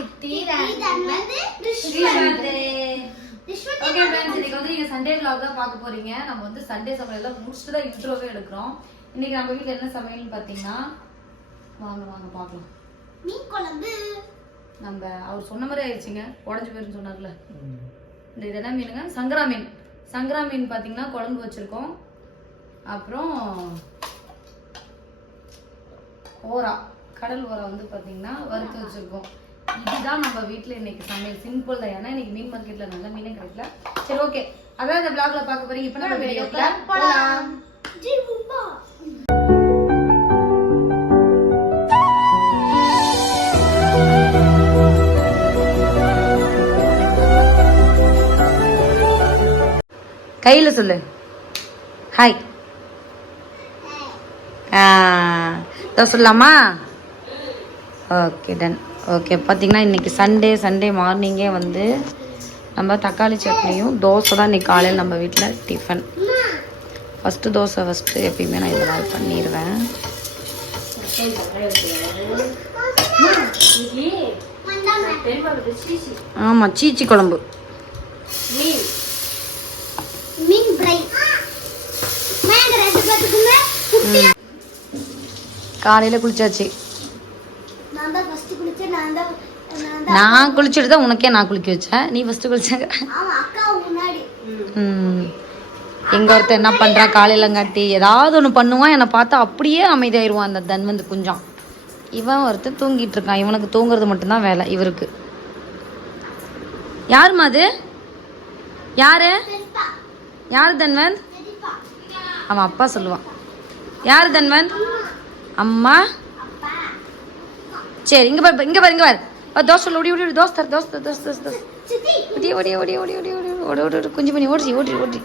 Okay friends இன்னைக்கு வந்து நீங்க சண்டே vlog தான் பார்க்க போறீங்க. நம்ம வந்து சண்டே சமையல் எல்லாம் முடிச்சுட்டு தான் இன்ட்ரோவே எடுக்கிறோம். இன்னைக்கு நம்ம வீட்ல என்ன சமையல்னு பார்த்தீங்கன்னா வாங்க வாங்க பார்க்கலாம். மீன் குழம்பு. நம்ம அவர் சொன்ன மாதிரி ஆயிடுச்சுங்க. உடஞ்சு போயிருன்னு சொன்னார்ல. இந்த இது என்ன மீனுங்க. சங்கரா மீன். சங்கரா மீன் பார்த்தீங்கன்னா குழம்பு வச்சிருக்கோம். அப்புறம் ஓரா கடல் ஓரா வந்து பார்த்தீங்கன்னா வறுத்து வச்சிருக்கோம். இதுதான் நம்ம வீட்டில் இன்னைக்கு சமையல். சிம்பிள் தான். ஏன்னா இன்னைக்கு மீன் மார்க்கெட்ல நல்ல மீனே கிடைக்கல. சரி ஓகே அதான் இந்த vlogல பார்க்க போறீங்க. இப்போ நம்ம வீடியோக்குள்ள கையில சொல்லு. ஹாய் இதோ சொல்லலாமா? ஓகே டன் ஓகே பார்த்தீங்கன்னா இன்னைக்கு சண்டே சண்டே மார்னிங்கே வந்து நம்ம தக்காளி சட்னியும் தோசை தான் இன்னைக்கு காலையில் நம்ம வீட்டில் டிஃபன் ஃபஸ்ட்டு தோசை ஃபஸ்ட்டு எப்பயுமே நான் மாதிரி பண்ணிடுவேன் ஆமாம் சீச்சி குழம்பு. காலையில் குளிச்சாச்சு நான் தான் ஃபர்ஸ்ட் குளிச்சேன் நான் குளிச்சுட்டு தான் உனக்கே நான் குளிக்க வச்சேன். நீ ஃபஸ்ட்டு குளிச்சாங்க. எங்க ஒருத்தர் என்ன பண்றா காலையிலங்காட்டி ஏதாவது ஒன்று பண்ணுவான் என்னை பார்த்தா அப்படியே அமைதியாயிருவான் அந்த தன்வந்து குஞ்சான் இவன் ஒருத்தன் தூங்கிட்டு இருக்கான். இவனுக்கு தூங்குறது மட்டும்தான் வேலை இவருக்கு. யாரும்மா அது? யாரு? யாரு தன்வந்த்? அவன் அப்பா சொல்லுவான். யாரு தன்வந்த்? அம்மா? சரி இங்க பாரு இங்க பாரு இங்க பாரு தோசை ஓடி ஓடி தோசை தர தோசை தர, தோசை தோசை ஓடி ஓடி ஓடி ஓடி ஓடி ஓடி ஓடி ஓடி ஓடி குஞ்சு பண்ணி ஓடி ஓடி ஓடி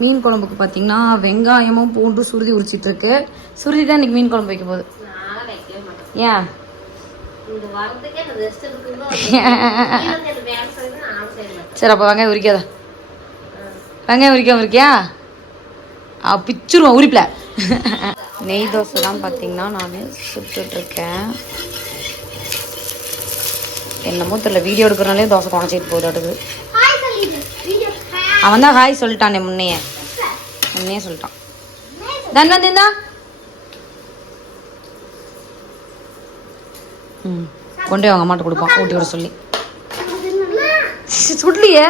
மீன் குழம்புக்கு பார்த்தீங்கன்னா வெங்காயமும் பூண்டு சுருதி உரிச்சிட்டு இருக்கு சுருதி தான் இன்னைக்கு மீன் குழம்பு வைக்க போகுது ஏன் சரி அப்போ வெங்காயம் உரிக்காத வெங்காயம் உரிக்காம இருக்கியா ஆ உரிப்பில். நெய் தோசை தான் பார்த்தீங்கன்னா நான் சுட்டுட்ருக்கேன். என்னமோ தெரியல வீடியோ எடுக்கிறனாலே தோசை குணச்சிட்டு போகுது அவன் தான் ஹாய் சொல்லிட்டானே முன்னையே. முன்னையே சொல்லிட்டான். தன் இந்தா. ம் கொண்டு அவங்க அம்மாட்ட கொடுப்பான் ஊட்டி விட சொல்லி. சுடலையே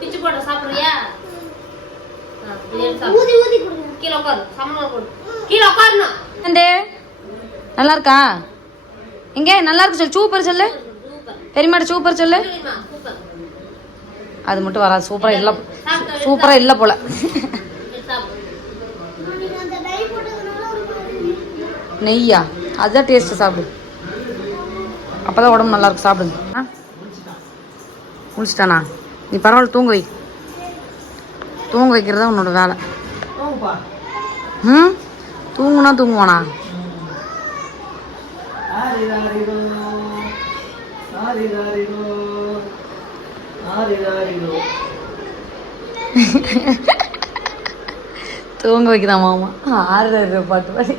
பிச்சு போட்டு சாப்பிடுறியா ஆ, இது எடுத்து சாப்பிடு. ஊதி ஊதி கொடுங்க. கீழே உட்காரு. சமணம் போடு கீழே உட்காரணும் அண்டே நல்லா இருக்கா எங்கே நல்லா இருக்கு சொல்லு. சூப்பர் சொல்லு. பெரியமாட்ட சூப்பர். சொல்லு அது மட்டும் வராது. சூப்பராக இல்லை சூப்பராக இல்லை போல இது சாப்பிடு. நீங்க அந்த நெய் போட்டதுனால ஒரு மாதிரி நெய்யா? அதுதான் டேஸ்ட்டு சாப்பிடு. அப்போ தான் உடம்பு நல்லா இருக்கும் சாப்பிடுங்க. ஆ? முடிச்சிட்டானா நீ பரவாயில்ல தூங்க வை. தூங்க வைக்கிறது தான் உன்னோட வேலை. ம்? தூங்குனா தூங்குவானா? தூங்க வைக்கிறான் மாமா? ஆறு பாட்டு பாடி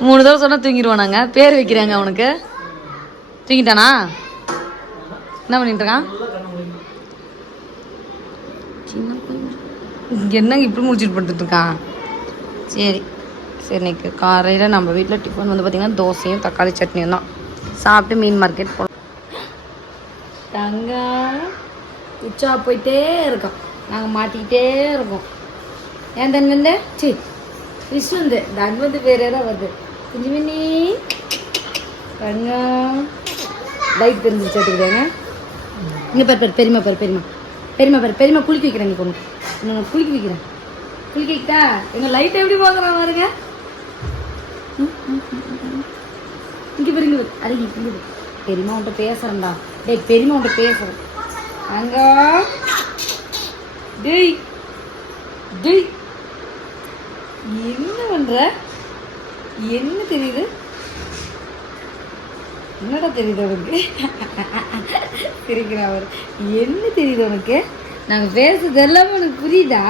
மூணு தடவை சொன்னால் தூங்கிடுவானாங்க பேர் வைக்கிறாங்க அவனுக்கு. தூங்கிட்டானா? என்ன பண்ணிட்டு இருக்கான் சின்ன பையன். என்னங்க இப்படி முடிச்சுட்டு படுத்துட்ருக்கான் சரி. சரி இன்னைக்கு காலையில் நம்ம வீட்டில் டிஃபன் வந்து பார்த்திங்கன்னா தோசையும் தக்காளி சட்னியும் தான். சாப்பிட்டு மீன் மார்க்கெட் போகலாம் தங்கம் உச்சா போயிட்டே இருக்கோம் நாங்கள் மாட்டிக்கிட்டே இருக்கோம். ஏன் தன்வந்து சி விஸ்வந்து தன்வந்து பேரே தான் வருது. குஞ்சு மின்னி. தங்கம் லைட் பெருந்துச்சு சேர்த்துக்கிட்டாங்க இங்கே பாரு பாரு பெரியமா பாரு பெரியமா பெரியமா பாரு பெரியமா குளிக்க வைக்கிறேன் நீ கொண்டு. நான் குளிக்க வைக்கிறேன். குளிக்க வைக்கிட்டா? எங்கள் லைட் எப்படி பார்க்குறான் பாருங்க. இங்கே பெருங்க இங்கே அருகி இங்கே பெரியமா உன்ட்ட பேசுகிறேன்டா டேய் பெரியமா உன்ட்ட பேசுகிறேன் அங்க டேய் டேய். என்ன பண்ற? என்ன தெரியுது? என்னடா தெரியுது உனக்கு? சிரிக்கிறா அவர். என்ன தெரியுது உனக்கு? நாங்கள் பேசுறது எல்லாமே உனக்கு புரியுதா?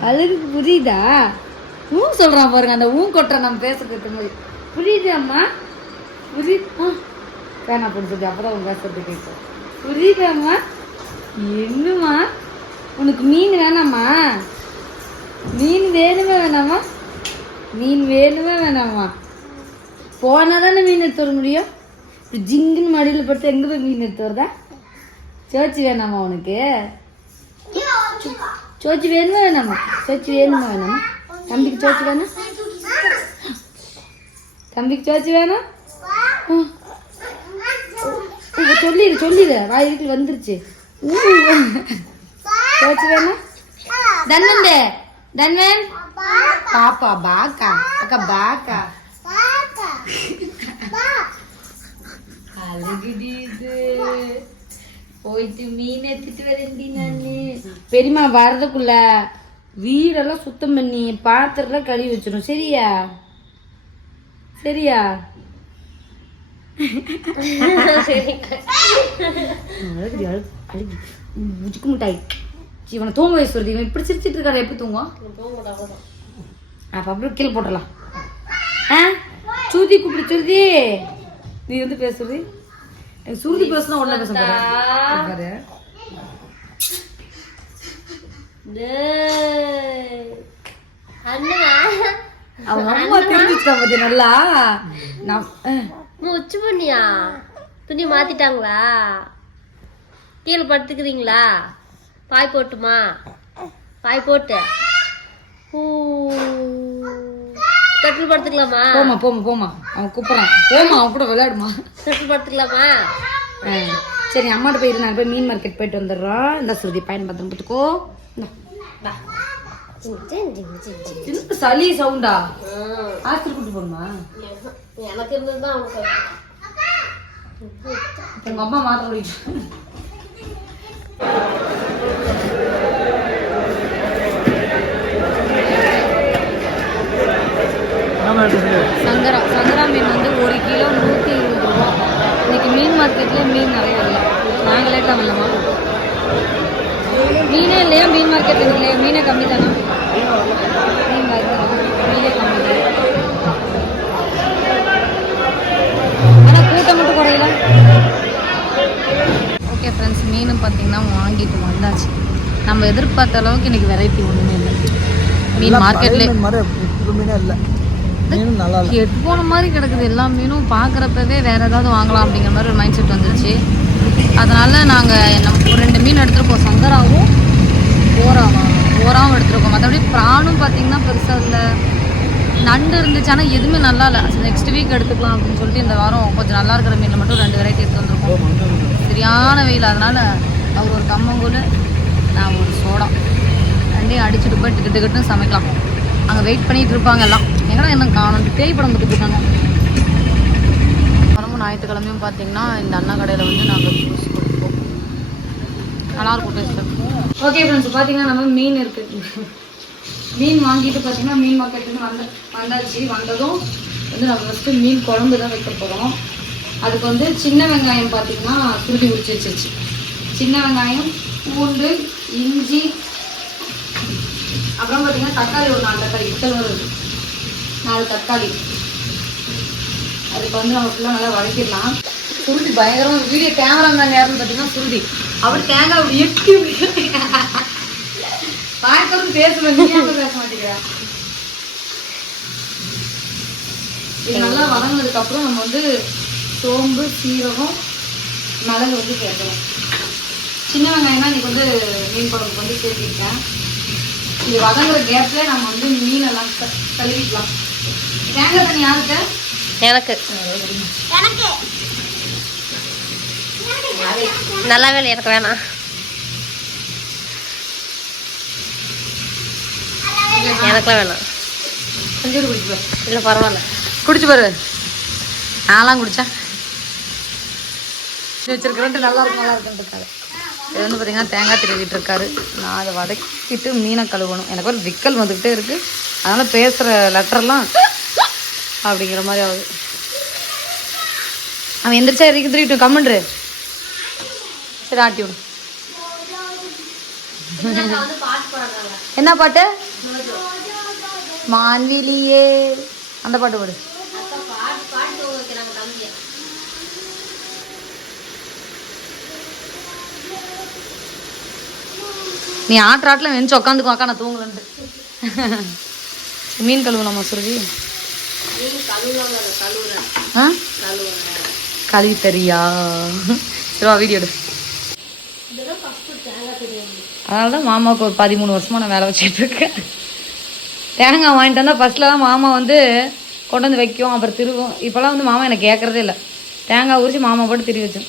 அழகுக்கு புரியுதா? ஊ சொல்கிறான் பாருங்க அந்த ஊ கொட்டுற நம்ம பேசுறது மாதிரி. புரியுது அம்மா? புரி ஆ. வேணா பிடிச்சது அப்புறம் உங்க பேசுறது கேட்கும் புரியுதாம்மா என்னம்மா? உனக்கு மீன் வேணாமா? மீன் வேணுமே வேணாமா? மீன் வேணுமே வேணாமா? போனால் தானே மீன் எடுத்து வர முடியும்? இப்படி ஜிங்குன்னு மடியில் படுத்து எங்கே போய் மீன் எடுத்து வரதா? சோச்சு வேணாமா உனக்கு? சோச்சு வேணுமா வேணாமா? சோச்சு வேணுமா வேணாமா? தம்பிக்கு சோச்சு வேணும் தம்பிக்கு சோச்சு வேணும் சொல்லிடு சொல்லிடு வாய் வீட்டில் வந்துருச்சு. சோச்சு வேணும் தன்வந்தே தன்வன்? பாப்பா பாக்கா. அக்கா பாக்கா. அழுகுடி இது. போயிட்டு மீன் எடுத்துட்டு வரேன்டி நானு. பெரியம்மா வரதுக்குள்ள வீடெல்லாம் சுத்தம் பண்ணி பாத்திரம்லாம் கழுவி வச்சிடும் சரியா? சரியா? அழுகுடி முச்சுக்கு முட்டாய். இவனை தூங்க வயசு வருது இவன் இப்படி சிரிச்சிட்டு இருக்காரு எப்படி தூங்கும் அப்போ அப்படியே கீழே போட்டுடலாம். ஆ? சுருதி கூப்பிடு சுருதி நீ வந்து பேசுறது சுருதி பேசுனா உடனே பேச பாரு அவங்க அம்மா தெரிஞ்சுச்சா பத்தி நல்லா? உச்சி பண்ணியா? துணி மாத்திட்டாங்களா? கீழே படுத்துக்கிறீங்களா? பாய் போட்டுமா? பாய் போட்டு. ஊ. கட்டில் படுத்துக்கலாமா? போமா போமா போமா அவன் கூப்பிடுறான். போமா அவன் கூட விளையாடுமா? கட்டில் படுத்துக்கலாமா? சரி அம்மாட்ட போயிரு. நான் போய் மீன் மார்க்கெட் போயிட்டு வந்துடுறோம். இந்த சுருதி பயன் பத்திரம். சின்ன சளி சவுண்டா? ஆஸ்திரி கூட்டு போகணுமா? எனக்கு இருந்தது தான் எங்க அம்மா மாத்திரை சங்கரா சங்கரா மீன் வந்து ஒரு கிலோ நூற்றி இருபது ரூபா. இன்னைக்கு மீன் மார்க்கெட்ல மீன் நிறைய இல்லை. நாங்கள் லேட்டாக வரலாமா மீனே இல்லையா? மீன் மார்க்கெட் இல்லையா? மீனே கம்மி தானா? மீன் மார்க்கெட் மீனே கம்மி தான். ஆனால் கூட்டம் மட்டும் குறையல. ஓகே ஃப்ரெண்ட்ஸ் மீன் பார்த்தீங்கன்னா வாங்கிட்டு வந்தாச்சு. நம்ம எதிர்பார்த்த அளவுக்கு இன்னைக்கு வெரைட்டி ஒன்றுமே இல்லை. மீன் மார்க்கெட்லேயே கெட்டு போன மாதிரி கிடக்குது. எல்லா மீனும் பார்க்குறப்பவே வேற ஏதாவது வாங்கலாம் அப்படிங்கிற மாதிரி ஒரு மைண்ட் செட் வந்துருச்சு. அதனால நாங்கள் நம்ம ஒரு ரெண்டு மீன் எடுத்துருக்கோம் சங்கராவும் ஓராவும் ஓராவும் எடுத்துருக்கோம். மற்றபடி ப்ரானும் பார்த்தீங்கன்னா பெருசாக இல்லை. நண்டு இருந்துச்சு. ஆனால் எதுவுமே நல்லா இல்லை. நெக்ஸ்ட் வீக் எடுத்துக்கலாம் அப்படின்னு சொல்லிட்டு இந்த வாரம் கொஞ்சம் நல்லா இருக்கிற மீனில் மட்டும் ரெண்டு வெரைட்டி எடுத்து வந்திருக்கோம். சரியான வெயில். அதனால அவர் ஒரு கம்மங்கூழ் நான் ஒரு சோடா. ரெண்டையும் அடிச்சுட்டு போய் டிக்கெட்டு டிக்கெட்டுன்னு சமைக்கலாம். அங்கே வெயிட் பண்ணிட்டு இருப்பாங்க எல்லாம். எங்கடா என்ன காணும்? பேய் படம் பார்த்துட்டு இருக்காங்க. வரமும் ஞாயிற்றுக்கிழமையும் பார்த்தீங்கன்னா இந்த அண்ணா கடையில் வந்து நாங்கள் ஜூஸ் கொடுப்போம். நல்லாயிருக்கும் டேஸ்ட்டு ஓகே ஃப்ரெண்ட்ஸ் பார்த்தீங்கன்னா நம்ம மீன் இருக்குது மீன் வாங்கிட்டு பார்த்தீங்கன்னா மீன் மார்க்கெட்டுன்னு வந்த வந்தாச்சு. வந்ததும் வந்து நம்ம ஃபஸ்ட்டு மீன் குழம்பு தான் வைக்க போகிறோம் அதுக்கு வந்து சின்ன வெங்காயம் பார்த்தீங்கன்னா சுருட்டி உரிச்சு வச்சிருச்சு சின்ன வெங்காயம் பூண்டு இஞ்சி அப்புறம் பார்த்தீங்கன்னா தக்காளி ஒரு நாலு தக்காளி இத்தனை வருது நாலு தக்காளி. அதுக்கு வந்து நம்ம ஃபுல்லாக நல்லா வதக்கிடலாம். சுருதி பயங்கரமாக வீடியோ கேமராமேன் யாருன்னு பார்த்தீங்கன்னா சுருதி? அவர் தேங்காய் எட்டி பார்க்கறது பேசுவேன். நீ பேச மாட்டேங்கிறா? இது நல்லா வதங்கினதுக்கப்புறம் நம்ம வந்து சோம்பு சீரகம் மிளகு வந்து சேர்க்கணும். சின்ன வெங்காயம்னா தான் இன்னைக்கு வந்து மீன் குழம்புக்கு வந்து சேர்த்துருக்கேன். இது வதங்குற கேப்ல நம்ம வந்து மீனெல்லாம் கழுவிக்கலாம். தேங்காய் தண்ணி யாருக்கு? எனக்கு. நல்லாவே இல்லை எனக்கு வேணாம். எனக்குலாம் வேணாம். கொஞ்சம் குடிச்சு பாரு. இல்லை பரவாயில்ல. குடிச்சு பாரு. நான்லாம் குடிச்சேன் வச்சிருக்கிறேன்ட்டு நல்லா இருக்கும் நல்லா இருக்குன்ட்டு இது வந்து பார்த்தீங்கன்னா தேங்காய் திருவிட்டு இருக்காரு நான் அதை வதக்கிட்டு மீனை கழுவணும். எனக்கு ஒரு விக்கல் வந்துக்கிட்டே இருக்கு. அதனால பேசுகிற லெட்டர்லாம் அப்படிங்கிற மாதிரி ஆகுது. அவன் எந்திரிச்சா இறக்கி திருப்பிட்டு கம்மன்று சரி ஆட்டி விடும் என்ன பாட்டு? மான்விலியே அந்த பாட்டு போடு. நீ ஆட்டு ஆட்டில் நினச்சி உக்காந்துக்கும் அக்கா நான் தூங்கலன்ட்டு. மீன் கழுவு நம்ம சுருதி? கழுவி தெரியா சரிவா வீடியோ அதனால தான் மாமாவுக்கு ஒரு பதிமூணு வருஷமா நான் வேலை வச்சுட்டு இருக்கேன். தேங்காய் வாங்கிட்டு வந்தால் ஃபஸ்ட்டில் தான் மாமா வந்து கொண்டு வந்து வைக்கும் அப்புறம் திருவும். இப்போலாம் வந்து மாமா எனக்கு கேட்குறதே இல்லை. தேங்காய் உரிச்சு மாமா போட்டு திரி வச்சோம்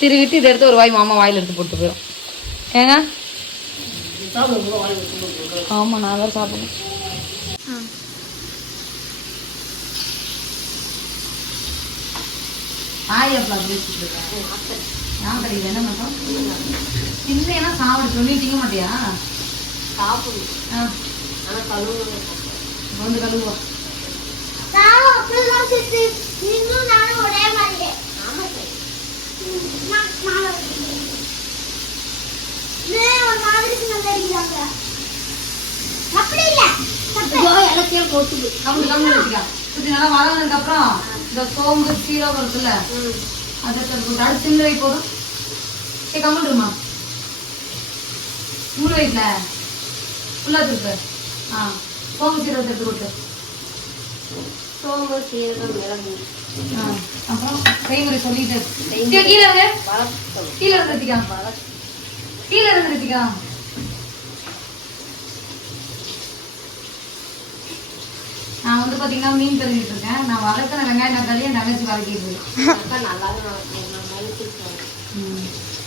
திருவிட்டு இதை எடுத்து ஒரு வாய் மாமா வாயில் எடுத்து போட்டு போயிடும் ஏங்க? ஆமாம் நான் வேறு சாப்பிடணும். ஆயிரப்பா பேசிட்டு இருக்கேன் நான் கிடையாது என்ன மட்டும் இல்லைன்னா சாப்பிட சொல்லி திங்க மாட்டியா? சாப்பிடும் ஆ. ஆனால் இப்ப வந்து சித்து நீங்களும் நானும் ஒரே மாதிரி ஆமாம் சார் நான் நான் நீ ஒரு மாதிரி நல்லா இருக்கிறாங்க அப்படி இல்ல தப்பு எல்லாத்தையும் போட்டுது கம்மி கம்மி வச்சுக்கா சுற்றி நல்லா வளர்ந்ததுக்கு அப்புறம் இந்த சோம்பு சீரகம் இருக்குல்ல ம். அதை போட்டு அடுத்து சின்ன வை போதும். சரி கம்மிட்டுருமா மூணு வயசுல? ஃபுல்லாக திருப்பு ஆ சோம்பு சீரகத்தை எடுத்து கொடுத்து. சோம்பு சீரகம் மிளகு. அப்புறம் செய்முறை சொல்லிட்டு. கீழே கீழே வளர்க்கணும் கீழே இருந்து வச்சுக்கா வளர்க்க கீழே இருந்து வச்சுக்கா நான் வந்து பார்த்தீங்கன்னா மீன் கழுவிட்டு இருக்கேன். நான் வளர்க்குற வெங்காயம் தக்காளி என் தங்கச்சி வதக்கிட்டு இருக்கேன்.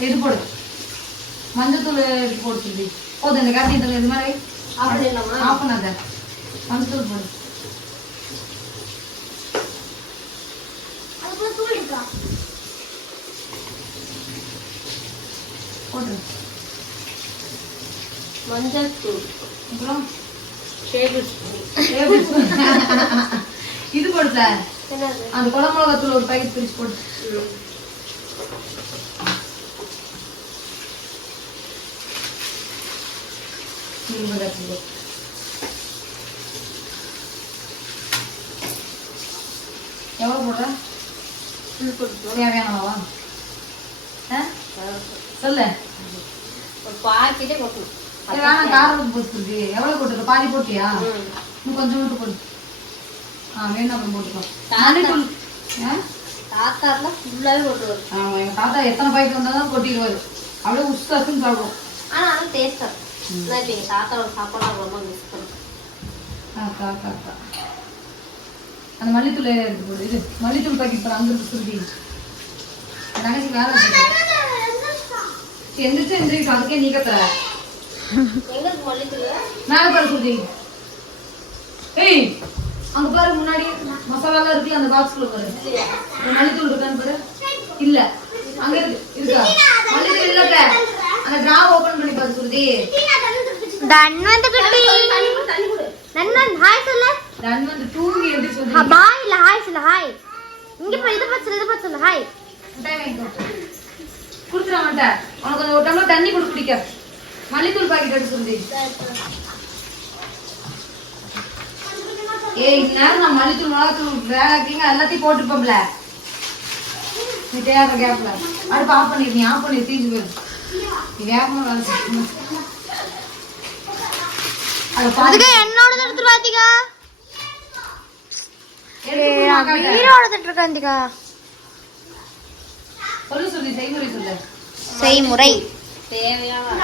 இது போடு. மஞ்சத்தூள் எடுத்து போடு சொல்லி. போதும் இந்த தூள் இது மாதிரி. ஆஃப் பண்ணாத மஞ்சத்தூள் போடு அதுக்குள்ள தூள் இருக்கா போடு மஞ்சள் தூள் அப்புறம் டேபிள் ஸ்பூன் டேபிள் ஸ்பூன் இது போடு சார் என்னது? அந்த குழம்பு மிளகாத்தூள் ஒரு பாக்கெட் பிரிச்சு போடு ம். இது போடு, இது போடு. எவ்வளோ போடுற தேவையானவா சொல்லு. ஒரு பாக்கெட்டே போட்டணும் ஏய், வேணாம் காரம் போட்டு எவ்வளோ போட்டுருக்க பாதி போட்டியா. இன்னும் கொஞ்சம் மட்டும் போடு. ஆ வேணும் அப்புறம் போட்டுக்கோ. தாத்தா. மல்லித்தூள் தாத்தாலாம் ஃபுல்லாகவே போட்டுருவாரு ஆமாம் எங்கள் தாத்தா எத்தனை பாய்க்கு வந்தாலும் கொட்டிடுவார் அப்படியே உஸ்தாசுன்னு சாப்பிடும். ஆனால் டேஸ்ட்டாக இருக்கும் நான் இப்போ எங்கள் தாத்தாவோட சாப்பாடு நான் ரொம்ப மிஸ் பண்ணுறேன் தாத்தா தாத்தா அந்த மல்லித்தூள் இது மல்லித்தூள் பாக்கெட் போடு அங்கே சுருதி நகைச்சி வேலை எந்திரிச்சு எந்திரிச்சு அதுக்கே நீ கத்துற எங்களுக்கு மல்லித்தூள் மேலே பாரு சுருதி ஏய் அங்க பாரு முன்னாடி மசாலாலாம் இருக்குல்ல அந்த பாக்ஸ்ல பாரு. மல்லித்தூள் இருக்கான்னு பாரு. இல்ல அங்க இருக்கு மல்லித்தூள் அந்த டிரா ஓபன் பண்ணி பாரு சுருதி. தன்வந்த குட்டி. தண்ணி கொடு தண்ணி கொடு. நன்வந்த் ஹாய் சொல்லு. ரன் வந்து தூங்கி எந்திரிச்சு வந்து பாய் இல்ல ஹாய் சொல்லு ஹாய் இங்க போய் இது சொல்லு இது சொல்லு ஹாய் மாட்டேன் உனக்கு கொஞ்சம் ஒரு டம்ளர் தண்ணி கொடு குடிக்க. மல்லித்தூள் பாக்கெட் எடுத்து சுருதி ஏய் இந்நேரம் நான் மல்லித்தூள் மிளகாத்தூள் வேலைக்கீங்க எல்லாத்தையும் போட்டுப்போம்ல நீ தேவை கேப்ல அடுப்பு ஆஃப் பண்ணிடு நீ ஆஃப் பண்ணி தீஞ்சு போயிரு நீ வேகமா வேலை செய்யணும் என்னோட எடுத்து சொல்லு சொல்லு செய்முறை சொல்லு. செய்முறை. தேவையான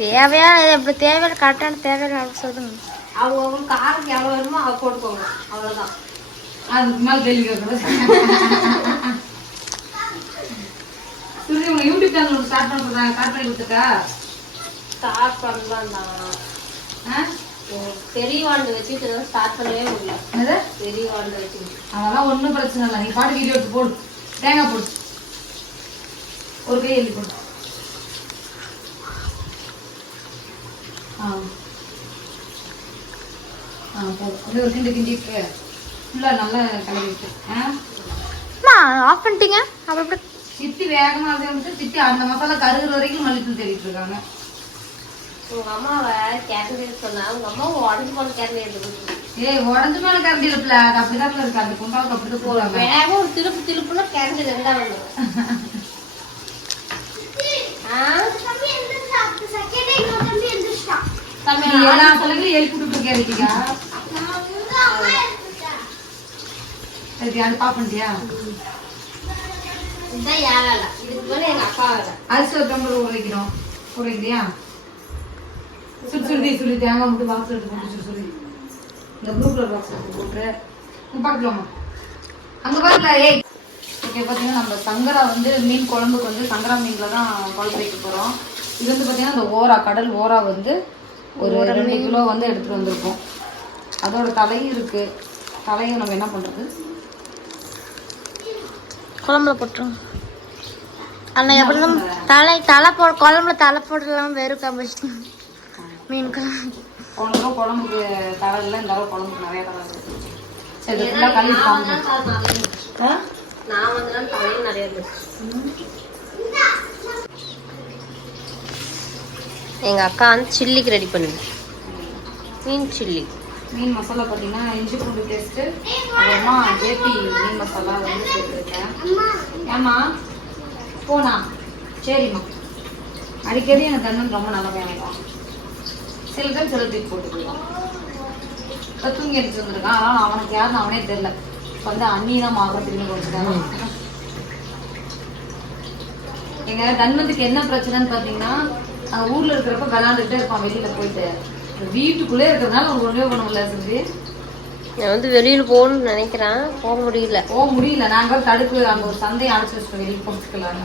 தேவையா எப்படி தேவையான கரெக்டான தேவையான சொல்லுங்க அவங்க அவங்க காரத்துக்கு எவ்வளோ வேணுமோ அவ போட்டுக்கோங்க அவ்வளோதான் அதுக்கு மேல கேள்வி சுருதி உங்க யூடியூப் சேனல் ஸ்டார்ட் பண்ண சொல்றாங்க ஸ்டார்ட் பண்ணி கொடுத்துட்டா ஸ்டார்ட் பண்ணலாம் தான்? பெரிய வாண்டு வச்சுட்டு ஸ்டார்ட் பண்ணவே முடியல. பெரிய வாண்டு வச்சுட்டு. அதெல்லாம் ஒண்ணும் பிரச்சனை இல்லை. நீ பாட்டு வீடியோ எடுத்து போடு. தேங்காய் போடு. ஒரு கை எழுதி போடு. ஆ. ஆ போதும். அப்படியே ஒரு கிண்டு கிண்டிட்டு ஃபுல்லாக நல்லா ஆ? அம்மா ஆஃப் பண்ணிட்டீங்க. அப்ப எப்படி? சித்தி வேகமாக வந்து சித்தி அந்த மசாலா கருகிற வரைக்கும் மல்லித்தூள் தேடிட்டு இருக்காங்க. உங்க அம்மாவை கேட்டதே சொன்னா உங்க அம்மாவை உடஞ்சு போன எடுத்து ஏய் உடஞ்சு மேல கரண்டி அது அப்படிதான் இருக்கு. அந்த குண்டாவுக்கு அப்படிதான் போடுவாங்க வேகம் ஒரு திருப்பு திருப்புனா கேட்டது ரெண்டா வந்து ஆ? ஒரு தம்பி எந்திரிச்சா செகண்ட் இன்னொரு தம்பி எந்திரிச்சிட்டான் தம்பி, நீ எல்லா பிள்ளைங்களும் எழுப்பி விட்டு கேட்டீங்க நான் உங்க அம்மா எந்திரிச்சேன் அதுக்கு அது பாப்பண்டியா. அரிசி ஒரு டம்ளர் ஊற வைக்கிறோம் ஊற வைக்கிறியா? சுடு சுடுதி சொல்லி தேங்காய் மட்டும் பாக்ஸ் எடுத்து போட்டு சுடு சுடுதி இந்த ப்ளூ கலர் பாக்ஸ் எடுத்து போட்டு பார்க்கலாமா அங்கே பாருங்க ஏய். ஓகே பார்த்தீங்கன்னா நம்ம சங்கரா வந்து மீன் குழம்புக்கு வந்து சங்கரா மீனில் தான் குழம்பு வைக்க போகிறோம் இது வந்து பார்த்தீங்கன்னா இந்த ஓரா கடல் ஓரா வந்து ஒரு ரெண்டு கிலோ வந்து எடுத்துகிட்டு வந்திருக்கோம். அதோட தலையும் இருக்குது தலையும் நம்ம என்ன பண்ணுறது குழம்புல போட்டுரும் அண்ணா எப்படி தலை தலை போ குழம்புல தலை போடலாம் வெறும் கம்பிச்சு மீன் குழம்பு. போன தடவை குழம்புக்கு தலை இல்லை இந்த தடவை குழம்புக்கு நிறைய தலை இருக்கு. சரி இது ஃபுல்லாக கழுவி காமிங்க நான் தலையும் நிறைய இருந்துச்சு. எங்க அக்கா வந்து சில்லிக்கு ரெடி பண்ணுது. மீன் சில்லி. மீன் மசாலா பார்த்தீங்கன்னா இஞ்சி பூண்டு பேஸ்ட்டு அப்புறமா ஜேபி மீன் மசாலா வந்து சேர்த்துருக்கேன். ஏம்மா? போனா சரிம்மா. அடிக்கடி எனக்கு தண்ணன் ரொம்ப நல்லா வேணும் சில டைம் சில தூக்கி போட்டுக்கலாம் இப்போ தூங்கி எடுத்து வந்திருக்கான் ஆனால் அவனுக்கு யாருன்னு அவனே தெரியல. இப்போ வந்து அண்ணி தான் மாத்திரம் திரும்பி கொடுத்துட்டாங்க. எங்க தன்மத்துக்கு என்ன பிரச்சனைன்னு பார்த்தீங்கன்னா ஊர்ல இருக்கிறப்ப விளாண்டுட்டே இருப்பான் வெளியில போயிட்டு. வீட்டுக்குள்ளே இருக்கிறதுனால அவனுக்கு ஒன்றே பண்ண முடியல சொல்லி நான் வந்து வெளியில போகணும்னு நினைக்கிறேன். போக முடியல. போக முடியல. நாங்க தடுப்பு அங்க ஒரு சந்தையை அடைச்சு வச்சுட்டு வெளியே போட்டுக்கலாம்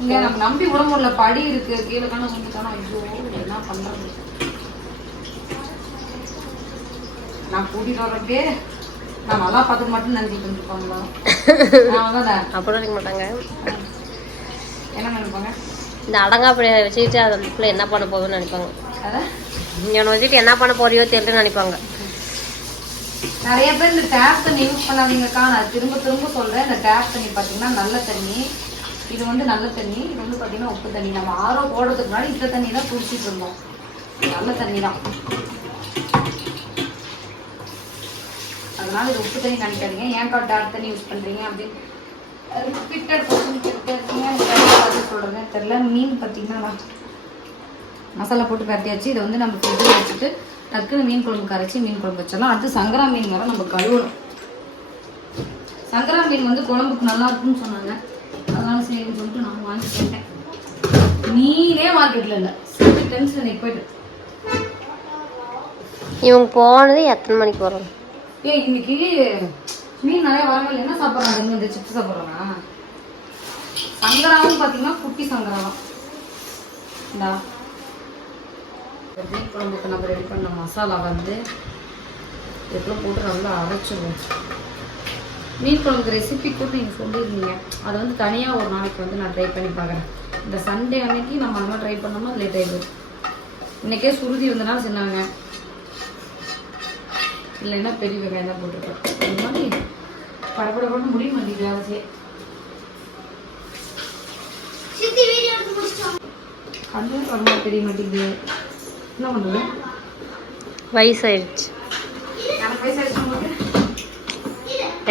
இங்க நம்ம நம்பி விட முடியல. படி இருக்கு. கீழே காண வந்துட்டானா ஐயோ என்ன பண்றது? நான் கூட்டிட்டு வரப்பே நான் நல்லா பார்த்துக்க மட்டும் நினைச்சிட்டு இருந்திருப்பாங்களா? நான் தான் அப்புறம் நினைக்க மாட்டாங்க. என்ன நினைப்பாங்க? இந்த அடங்காப்படியை வச்சுக்கிட்டு அந்த பிள்ளை என்ன பண்ண போகுதுன்னு நினைப்பாங்க. இவனை வச்சுட்டு என்ன பண்ண போறியோ தெரியலன்னு நினைப்பாங்க. நிறைய பேர் இந்த டேப் தண்ணி யூஸ் பண்ணாதீங்கக்கா. நான் திரும்ப திரும்ப சொல்றேன். இந்த டேப் தண்ணி பார்த்தீங்கன்னா நல்ல தண்ணி. இது வந்து நல்ல தண்ணி. இது வந்து பார்த்தீங்கன்னா உப்பு தண்ணி. நம்ம ஆரோ போடுறதுக்கு முன்னாடி இந்த தண்ணி தான் குடிச்சிட்டு இருந்தோம். நல்ல தண்ணி தான். அதனால இது உப்பு தண்ணி நினைக்காதீங்க. ஏன்க்கா டேப் தண்ணி யூஸ் பண்றீங்க அப்படின்னு ரிப்பீட்டட் கொஸ்டின் பதில் சொல்றேன்னு தெரியல. மீன் பார்த்தீங்கன்னா மசாலா போட்டு பரட்டியாச்சு. இதை வந்து நம்ம ஃப்ரிட்ஜில் வச்சுட்டு டக்குன்னு மீன் குழம்பு கரைச்சி மீன் குழம்பு வச்சிடலாம். அடுத்து சங்கரா மீன் வர நம்ம கழுவணும். சங்கரா மீன் வந்து குழம்புக்கு நல்லா இருக்கும்னு சொன்னாங்க. அதனால சரின்னு சொல்லிட்டு நான் வாங்கி போட்டேன் மீனே மார்க்கெட்டில் இல்லை. சரி டென்ஷன் போயிட்டு. இவங்க போனது எத்தனை மணிக்கு வரும் ஏய் இன்னைக்கு மீன் நிறைய வரவில்லை என்ன சாப்பிட்றாங்க இந்த சிப்ஸ் சாப்பிட்றாங்க சங்கராவும் பார்த்தீங்கன்னா குட்டி சங்கராவும் இந்தா. இந்த மீன் குழம்புக்கு நம்ம ரெடி பண்ண மசாலா வந்து இதுக்குள்ள போட்டு நல்லா அரைச்சிடுவோம். மீன் குழம்புக்கு ரெசிபி கூட நீங்கள் சொல்லியிருந்தீங்க அதை வந்து தனியாக ஒரு நாளைக்கு வந்து நான் ட்ரை பண்ணி பார்க்குறேன். இந்த சண்டே அன்னைக்கு நம்ம அந்த மாதிரி ட்ரை பண்ணோம்னா லேட் ஆகிடுது இன்றைக்கே சுருதி இருந்தனால சொன்னாங்க இல்லைன்னா பெரிய வெங்காயம் தான் போட்டிருப்பேன். இந்த மாதிரி படப்படப்பட முடிய மாட்டேங்குது வேலை செய்ய. சித்தி வீடியோ எடுத்து முடிச்சிட்டோம். கண்ணு ரொம்ப தெரிய மாட்டேங்குது. என்ன பண்ணுறது வயசாயிடுச்சு.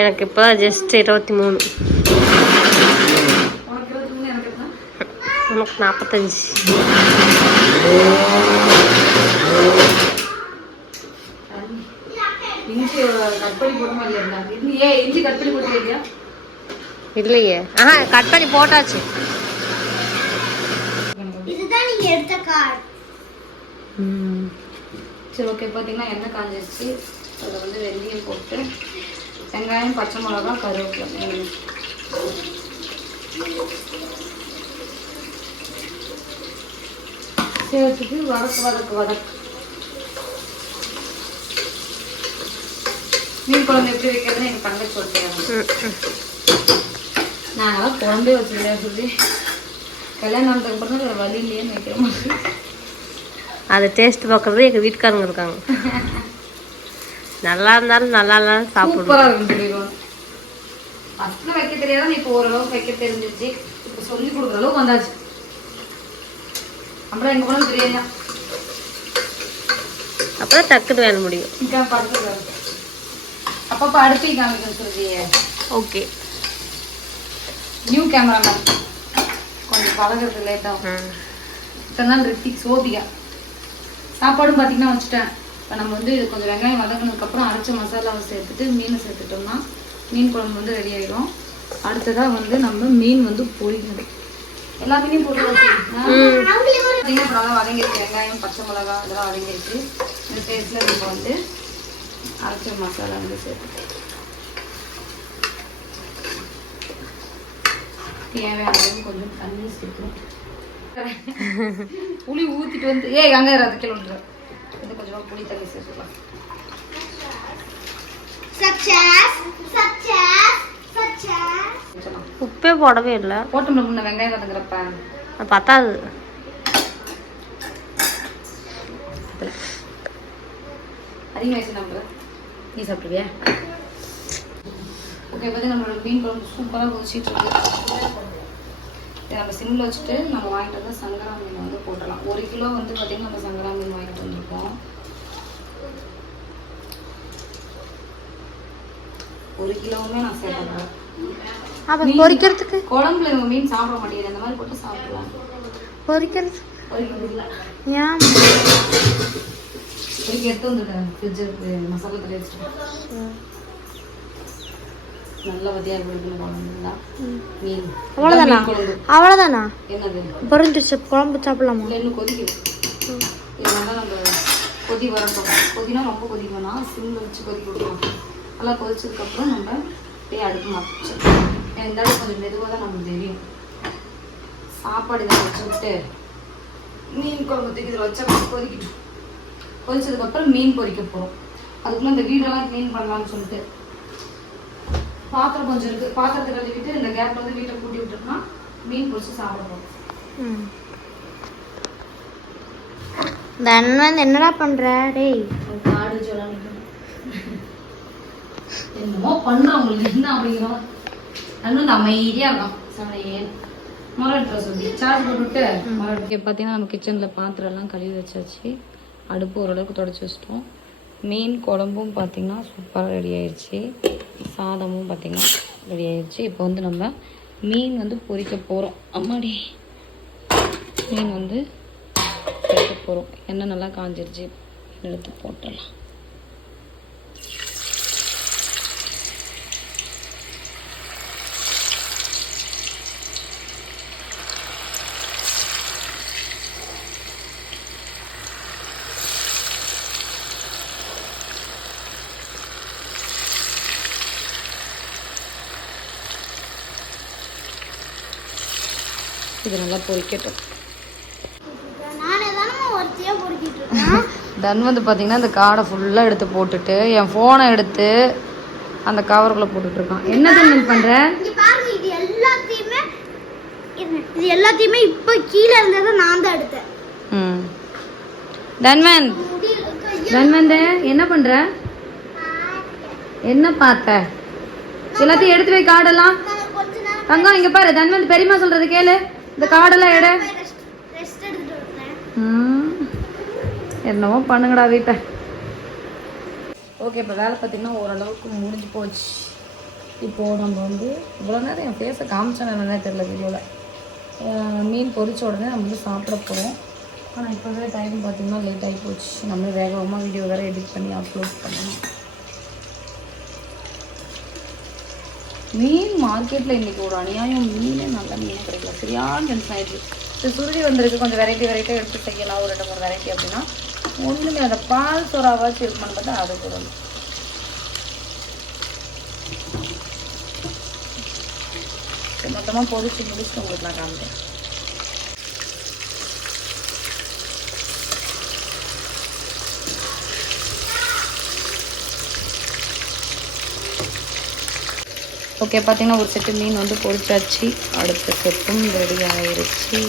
எனக்கு இப்போ ஜஸ்ட் இருபத்தி மூணு? உனக்கு நாற்பத்தஞ்சு இஞ்சி கட் பண்ணி போட்ட மாதிரி ஏன் இஞ்சி கட் பண்ணி போட்டு இல்லையா. ஆஹா கட் பண்ணி போட்டாச்சு. இதுதான் நீங்க எடுத்த கார்டு சரி ஓகே பார்த்தீங்கன்னா எண்ணெய் காஞ்சிருச்சு. அதில் வந்து வெந்தயம் போட்டு வெங்காயம் பச்சை மிளகா கருவேப்பிலை. சேர்த்துட்டு வதக்கு வதக்கு வதக்கு. மீன் குழம்பு எப்படி வைக்கிறதுன்னு எங்கள் தங்கச்சி சொல்லிட்டு நாங்களாம் குழம்பே வச்சுருந்தேன் சொல்லி. கல்யாணம் ஆனதுக்கு அப்புறம் தான் வழி இல்லையேன்னு வைக்கிற மாதிரி. அது டேஸ்ட் பார்க்குறது எங்கள் வீட்டுக்காரங்க இருக்காங்க. நல்லா இருந்தாலும் நல்லா இருக்கும் சொல்லிடுவாங்க. ஃபர்ஸ்ட்ல வைக்க தெரியாதான் இப்போ ஓரளவுக்கு வைக்க தெரிஞ்சிருச்சு. இப்போ சொல்லி கொடுக்குற அளவுக்கு வந்தாச்சு. அப்புறம் எங்க போனாலும் தெரியாதா அப்புறம் டக்குன்னு வேலை முடியும். அப்பப்போ அடுப்பி காமிக்க சொல்றீங்க ஓகே. நியூ கேமராமேன் கொஞ்சம் பழகிறது லேட்டாகும் இத்தனை நாள் ரித்திக் சோபிகா சாப்பாடும் பார்த்தீங்கன்னா வச்சுட்டேன். இப்போ நம்ம வந்து இது கொஞ்சம் வெங்காயம் வதங்கினதுக்கப்புறம் அரைச்ச மசாலாவை சேர்த்துட்டு மீனை சேர்த்துட்டோம்னா மீன் குழம்பு வந்து ரெடி ஆயிடும் அடுத்ததாக வந்து நம்ம மீன் வந்து பொரிக்கணும் எல்லா மீனையும் போட்டு பார்த்தீங்கன்னா நல்லா வதங்கிருக்கு. வெங்காயம் பச்சை மிளகாய் இதெல்லாம் வதங்கிருக்கு. இந்த டேஸ்ட்டில் நம்ம வந்து அரைச்ச மசாலா வந்து சேர்த்துக்கலாம் தேவையான கொஞ்சம் தண்ணி சேர்க்கணும் புளி ஊத்திட்டு வந்து ஏய் அங்க அது கீழே விட்டுரு. இது கொஞ்சமா புளி தண்ணி சேர்த்துக்கலாம். உப்பே போடவே இல்லை. போட்டோம்ல முன்ன வெங்காயம் வதங்குறப்ப. அது பத்தாது. அதிகமாகிடுச்சு நம்ம நீ சாப்பிடுவியா ஓகே பார்த்து நம்மளோட மீன் குழம்பு சூப்பராக கொதிச்சிட்டு இருக்கு. இதை நம்ம சிம்மில் வச்சுட்டு நம்ம வாங்கிட்டு வந்து சங்கரா மீன் வந்து போட்டுடலாம். ஒரு கிலோ வந்து பார்த்திங்கன்னா நம்ம சங்கரா மீன் வாங்கிட்டு வந்திருக்கோம். ஒரு கிலோவுமே நான் சேர்த்துக்கிறேன். அப்ப பொரிக்கிறதுக்கு குழம்புல இவங்க மீன் சாப்பிட மாட்டேங்குது. அந்த மாதிரி போட்டு சாப்பிடுவாங்க பொரிக்கிறது ஏன் பொரிக்க எடுத்து வந்துட்டேன். ஃப்ரிட்ஜுக்கு மசாலா தடவி வச்சுட்டேன். நல்ல வதியாக கொடுக்கணும் குழம்புங்களா மீன். அவ்வளோதானா குழம்பு. அவ்வளோதானா என்னது? பொரிஞ்சிருச்சு. குழம்பு சாப்பிடலாமா? இன்னும் கொதிக்குது இதனால நம்ம கொதி வரட்டும் கொதினா ரொம்ப கொதிக்க வேணாம் சிம்மில் வச்சு கொதிக்க விட்டுருவோம் நல்லா கொதிச்சதுக்கப்புறம் நம்ம அப்படியே அடுப்பு இந்த அளவுக்கு கொஞ்சம் மெதுவாக தான் நமக்கு தெரியும். சாப்பாடு இதை வச்சு விட்டு மீன் குழம்பு தூக்கி இதில் வச்சா கொதிக்கிட்டோம். கொதிச்சதுக்கப்புறம் மீன் பொரிக்க போகிறோம் அதுக்குள்ளே இந்த வீடெல்லாம் க்ளீன் பண்ணலாம்னு சொல்லிட்டு. பாத்திரம் கொஞ்சம் இருக்குது பாத்திரத்தை கழுவிட்டு இந்த கேப் வந்து வீட்டை கூட்டி விட்டோம்னா மீன் பொரிச்சு சாப்பிட போகிறோம் ம் தன்வந்த் என்னடா பண்ற? டேய். காடு ஜோலா என்னமோ பண்றோம் உங்களுக்கு என்ன அப்படிங்கிறோம் அது வந்து அமைதியா இருக்கும் சமையே முறை சொல்லி. சார்ஜ் போட்டுவிட்டு பார்த்தீங்கன்னா நம்ம கிச்சனில் பாத்திரம் எல்லாம் கழுவி வச்சாச்சு. அடுப்பு ஓரளவுக்கு தொடச்சி வச்சிட்டோம். மீன் குழம்பும் பார்த்திங்கன்னா சூப்பராக ரெடி ஆயிடுச்சு சாதமும் பார்த்திங்கன்னா ரெடி ஆயிடுச்சு இப்போ வந்து நம்ம மீன் வந்து பொரிக்க போகிறோம் அம்மாடி. மீன் வந்து பொரிக்க போகிறோம் எண்ணெய் நல்லா காஞ்சிருச்சு. எடுத்து போட்டுடலாம். இது நல்லா பொரிக்கட்டும் நானே தானே வந்து பார்த்தீங்கன்னா இந்த காடை ஃபுல்லாக எடுத்து போட்டுட்டு என் ஃபோனை எடுத்து அந்த கவருக்குள்ளே போட்டுட்டு இருக்கான். என்ன தன் பண்ணுற இது எல்லாத்தையுமே இது எல்லாத்தையுமே இப்போ கீழே இருந்ததை நான் தான் எடுத்தேன். ம். தன்வந்த் தன்வந்த் என்ன பண்ணுற என்ன பார்த்த? எல்லாத்தையும் எடுத்து வை காடெல்லாம். தங்கம் இங்கே பாரு தன்வந்த் பெரியம்மா சொல்கிறது கேளு. இந்த காடெல்லாம் எடு. என்னவோ பண்ணுங்கடா வீட்டை. ஓகே இப்போ வேலை பார்த்தீங்கன்னா ஓரளவுக்கு முடிஞ்சு போச்சு. இப்போது நம்ம வந்து இவ்வளோ நேரம் என் ஃபேஸை காமிச்சேன் என்னன்னே தெரியல வீடியோவில் மீன் பொரிச்ச உடனே நம்ம வந்து சாப்பிட போகிறோம் ஆனால் இப்போவே டைம் பார்த்தீங்கன்னா லேட் ஆகி போச்சு. நம்ம வேகமாக வீடியோ வேறு எடிட் பண்ணி அப்லோட் பண்ணணும். மீன் மார்க்கெட்டில் இன்றைக்கி ஒரு அநியாயம். மீனே நல்ல மீன் கிடைக்கல. சரியான டென்ஸ் ஆகிடுச்சு இது சுருதி வந்திருக்கு. கொஞ்சம் வெரைட்டி வெரைட்டியாக எடுத்து செய்யலாம். ஒரு ரெண்டு மூணு வெரைட்டி அப்படின்னா ஒன்றுமே அந்த பால் சோறாவாச்சும் இருக்குமான்னு பார்த்தா அது கூட மொத்தமாக பொரிச்சு முடிச்சுட்டு உங்களுக்கு நான் காமிக்கிறேன். ஓகே பார்த்தீங்கன்னா ஒரு செட்டு மீன் வந்து பொறிச்சாச்சு அடுத்த செட்டும் ரெடி ஆயிடுச்சு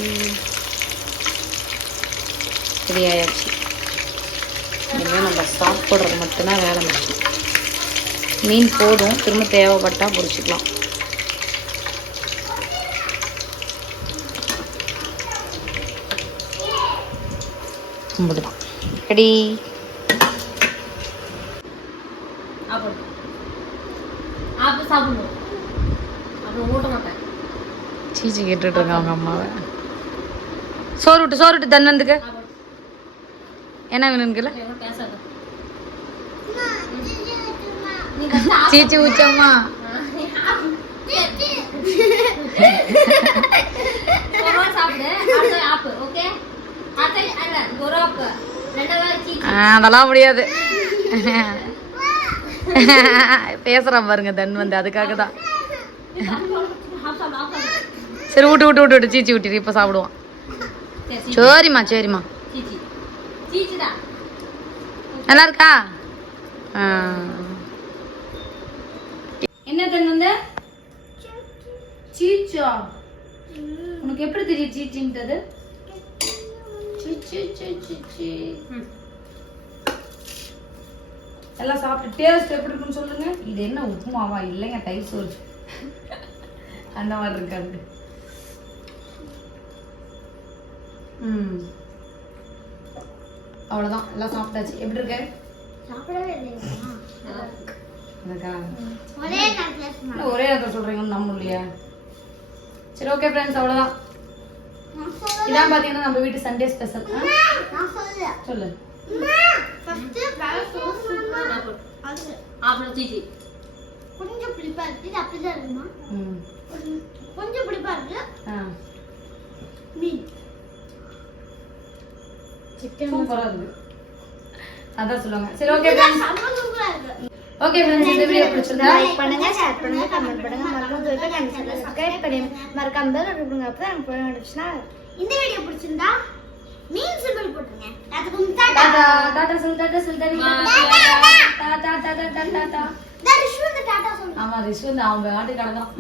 ரெடி ஆயாச்சு. இனிமேல் நம்ம சாப்பிட்றது மட்டும்தான் வேலை மிச்சம். மீன் போதும். திரும்ப தேவைப்பட்டால் பொறிச்சிக்கலாம் கும்பிடுதான் ரெடி ஆப்பு கேட்டுட்டு இருக்கான் அவங்க அம்மாவை சோறு விட்டு சோறு விட்டு தன்னந்துக்கு என்ன வேணுங்கல சீச்சி ஊச்சம்மா அதெல்லாம் முடியாது பேசுறான் பாருங்க தன் வந்து அதுக்காக தான் ஹாஃப் சாப்பிடு ஹாஃப் சாப்பிடு சரி விட்டு விட்டு விட்டு விட்டு. சீச்சி விட்டுரு இப்போ சாப்பிடுவான் சரிம்மா சரிம்மா. நல்லா இருக்கா. என்ன தன் வந்து? சீச்சா. உனக்கு எப்படி தெரியும் சீச்சின்றது. எல்லாம் சாப்பிட்டு டேஸ்ட் எப்படி இருக்குன்னு சொல்லுங்க. இது என்ன உப்புமாவா? இல்லைங்க தயிர் சோறு. அந்த மாதிரி இருக்காது ம் அவ்வளோதான் எல்லாம் சாப்பிட்டாச்சு. எப்படி இருக்கு? சாப்பிடவே இல்லையா? ஒரே நேரத்துல ஒரே இடத்துல சொல்றீங்கன்னு நம்ப இல்லையா சரி ஓகே ஃப்ரெண்ட்ஸ் அவ்வளோதான் இதான் பார்த்தீங்கன்னா நம்ம வீட்டு சண்டே ஸ்பெஷல் நான் சொல்ல. அப்புறம் கொஞ்சம் புளிப்பா இருக்கு. இது அப்படிதான் இருக்குமா? ம். கொஞ்சம் புளிப்பா இருக்கு. ஆ. மீன். சூப்பராக இருக்கு. அதான் சொல்லுவாங்க. சரி ஓகே ஃப்ரெண்ட்ஸ் செம்ம சூப்பரா இருக்கு ஓகே ஃப்ரெண்ட்ஸ் இந்த வீடியோ பிடிச்சிருந்தா லைக் பண்ணுங்க ஷேர் பண்ணுங்க கமெண்ட் பண்ணுங்க. மறக்காம தூக்க சேனலை சப்ஸ்கிரைப் பண்ணி மறக்காம பெல் கொடுங்க. அப்பதான் எனக்கு போய் நோட்டிஃபிகேஷனா இந்த வீடியோ பிடிச்சிருந்தா மீன் சிம்பிள் போட்டுருங்க. அதுக்கு டாடா டாடா. டாடா சொல்லு டாடா சொல்லு தனி டாடா. டாடா டாடா. டாடா ரிஷு இந்த டாடா சொல்லுங்க ஆமா ரிஷு அவங்க ஆட்டு கிடக்கும்